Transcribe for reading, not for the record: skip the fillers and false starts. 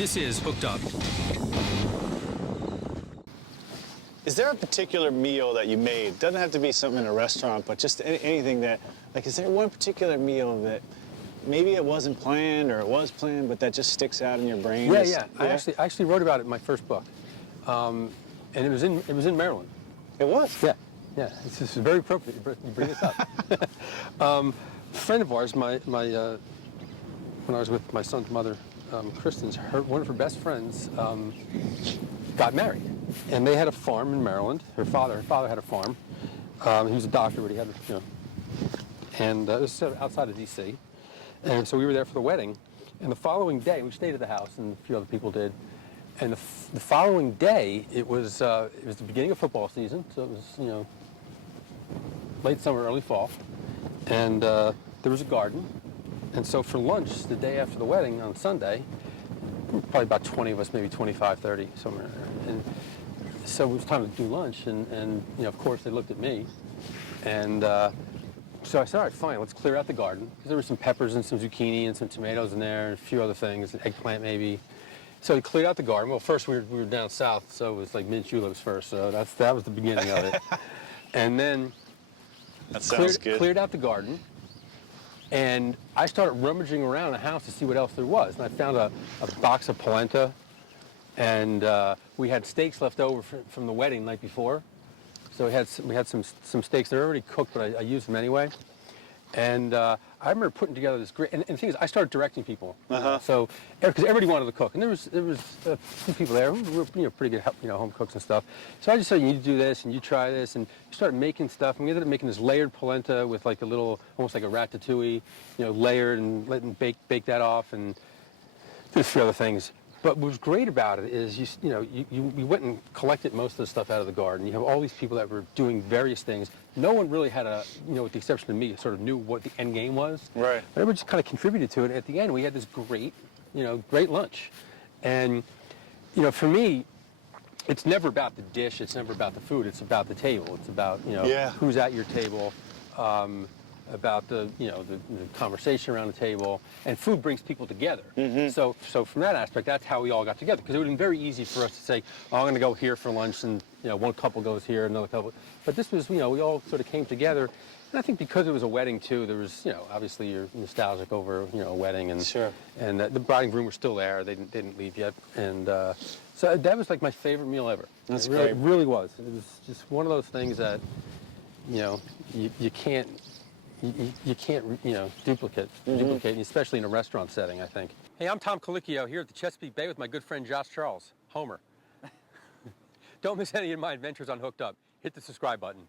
This is Hooked Up. Is there a particular meal that you made? Doesn't have to be something in a restaurant, but just anything that, like, is there one particular meal that maybe it wasn't planned or it was planned, but that just sticks out in your brain? Yeah. I actually wrote about it in my first book, and it was in Maryland. It was? Yeah. This is very appropriate. You bring this up. A friend of ours, when I was with my son's mother, Kristen's, one of her best friends got married, and they had a farm in Maryland. Her father had a farm. He was a doctor, but he had, and it was outside of D.C. And so we were there for the wedding. And the following day, we stayed at the house, and a few other people did. And the following day, it was the beginning of football season, so it was late summer, early fall, and there was a garden. And so for lunch, the day after the wedding on Sunday, probably about 20 of us, maybe 25, 30, somewhere in there. And so it was time to do lunch, and of course they looked at me, and so I said, all right, fine, let's clear out the garden, because there were some peppers and some zucchini and some tomatoes in there, and a few other things, an eggplant maybe. So we cleared out the garden. Well, first we were down south, so it was like mint juleps first, so that was the beginning of it. And then that sounds good. Cleared out the garden, and I started rummaging around the house to see what else there was. And I found a box of polenta, and we had steaks left over from the wedding the night before. So we had some steaks. They're already cooked, but I used them anyway. And I remember putting together this great. And the thing is, I started directing people. So because everybody wanted to cook, and there was a few people there who were pretty good home cooks and stuff. So I just said, you need to do this, and you try this, and you started making stuff. And we ended up making this layered polenta with like a little, almost like a ratatouille, layered, and letting bake that off, and did a few other things. But what was great about it is you went and collected most of the stuff out of the garden. You have all these people that were doing various things. No one really had with the exception of me, sort of knew what the end game was. Right. But everyone just kind of contributed to it. At the end, we had this great lunch. And, for me, it's never about the dish. It's never about the food. It's about the table. It's about, who's at your table. About the conversation around the table, and food brings people together. So from that aspect, that's how we all got together, because it would have been very easy for us to say, oh, I'm going to go here for lunch, and one couple goes here, another couple. But this was, we all sort of came together, and I think because it was a wedding too, there was, obviously you're nostalgic over, a wedding, and sure. And the bride and groom were still there; they didn't leave yet, and so that was like my favorite meal ever. That's great. great. It really was. It was just one of those things that, you can't. You can't, duplicate, especially in a restaurant setting, I think. Hey, I'm Tom Colicchio here at the Chesapeake Bay with my good friend Josh Charles, Homer. Don't miss any of my adventures on Hooked Up. Hit the subscribe button.